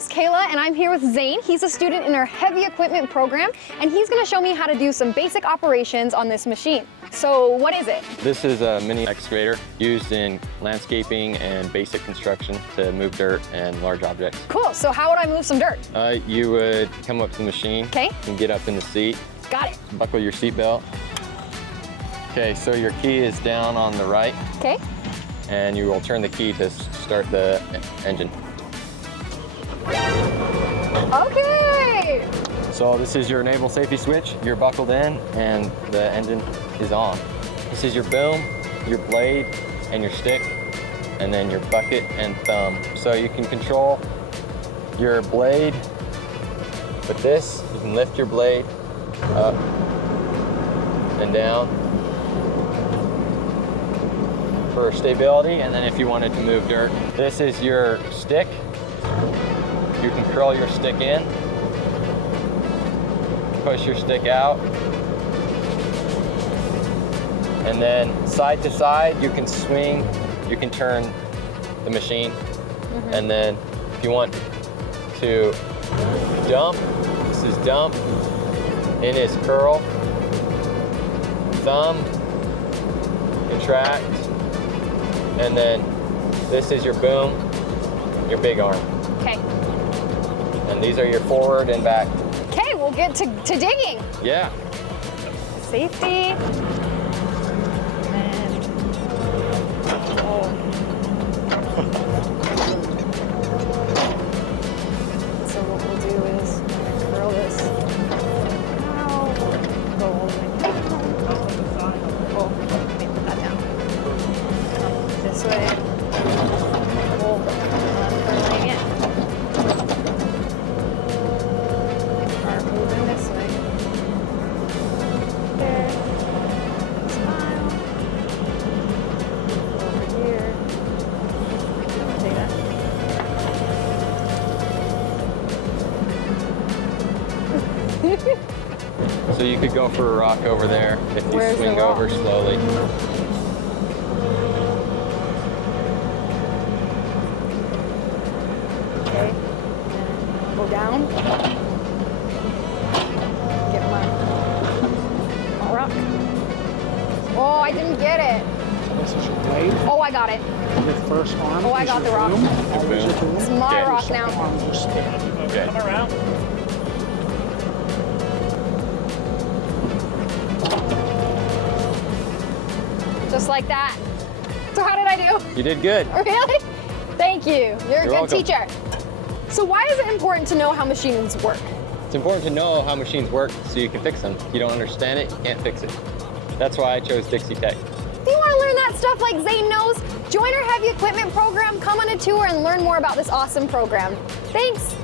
name's Kayla and I'm here with Zane. He's a student in our heavy equipment program and he's gonna show me how to do some basic operations on this machine. So what is it? This is a mini excavator used in landscaping and basic construction to move dirt and large objects. Cool, so how would I move some dirt? You would come up to the machine. Okay. And get up in the seat. Got it. Buckle your seat belt. Okay, so your key is down on the right. Okay. And you will turn the key to start the engine. Okay. So this is your enable safety switch. You're buckled in and the engine is on. This is your boom, your blade, and your stick, and then your bucket and thumb. So you can control your blade with this. You can lift your blade up and down for stability, and then if you wanted to move dirt. This is your stick. You can curl your stick in, push your stick out, and then side to side you can swing, you can turn the machine, and then if you want to dump, this is dump, in is curl, thumb, contract, and then this is your boom, your big arm. Okay. And these are your forward and back. Okay, we'll get to digging. Yeah. Safety. And, so what we'll do is curl this out, go all the way down. Oh, let me put that down. Come this way. Pull, curling in. Are moving this way. There. Smile. Over here. Take that. So you could go for a rock over there if you Where's the swing rock? over slowly. Okay. And go down. Get my rock. Oh, I didn't get it. So this is your blade. Oh, I got it. Your first arm. Oh, I is got your the rock. boom. Always your boom. It's my Okay. rock Your second now. arm is your stick. Okay. Come around. Just like that. So how did I do? You did good. Really? Thank you. You're a good welcome. teacher. So why is it important to know how machines work? It's important to know how machines work so you can fix them. If you don't understand it, you can't fix it. That's why I chose Dixie Tech. If you want to learn that stuff like Zane knows, join our heavy equipment program, come on a tour, and learn more about this awesome program. Thanks.